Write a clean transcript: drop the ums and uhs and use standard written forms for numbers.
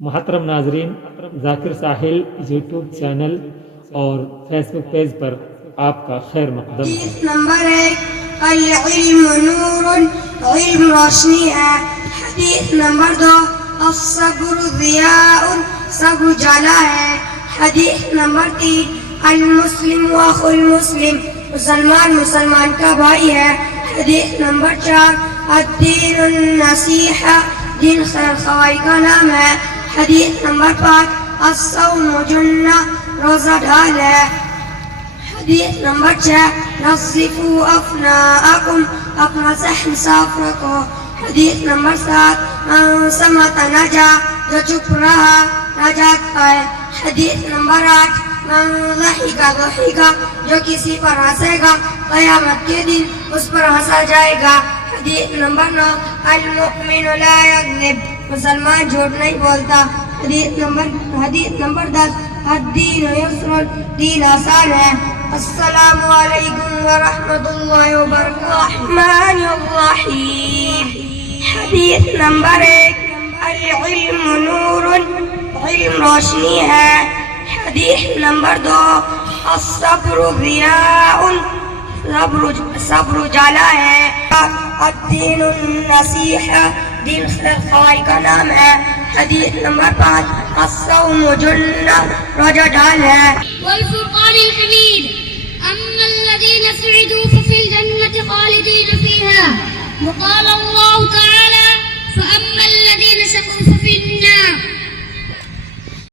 محترم ناظرین، ذاکر ساحل YouTube channel اور فیس بک پیج پر آپ کا خیر مقدم ہے۔ حدیث نمبر 1، العلم نور، علم روشنی ہے۔ حدیث نمبر 2، الصبر ضیاء، صبر جالا ہے۔ حدیث نمبر 3، المسلم اخو المسلم، مسلمان مسلمان کا بھائی ہے۔ حدیث نمبر 4، الدین النصیحہ، دین خیر خواہی کا نام ہے۔ حدیث نمبر 5، الصوم جنہ، روزہ ڈھال ہے۔ حدیث نمبر 6، نظفوا افناءکم، اپنا ذہن صاف رکھو۔ حدیث نمبر 7، من صمت نجا، جو چپ رہا نجات پائے۔ حدیث نمبر 8، من ضحک ضحک، جو کسی پر ہنسے گا قیامت کے دن اس پر ہنسا جائے گا۔ حدیث نمبر 9، المؤمن لا یکذب، مسلمان جھوٹ نہیں بولتا۔ حدیث نمبر 10، الدین یسر، دین آسان ہے۔ السلام علیکم ورحمۃ اللہ وبرکاتہ۔ الرحمن الرحیم۔ حدیث نمبر 1، العلم نور، علم روشنی ہے۔ حدیث نمبر 2، الصبر ضیاء، صبر جالا ہے۔ الدین النصیحہ، دین خیر خواہی کا نام ہے۔ حدیث نمبر 5، الصوم جنہ، روزہ ڈھال ہے۔ والفرقان الحميد. أما الذين سعدوا ففي الجنة خالدين فيها. وقال الله تعالى: فأما الذين شقوا ففي النار.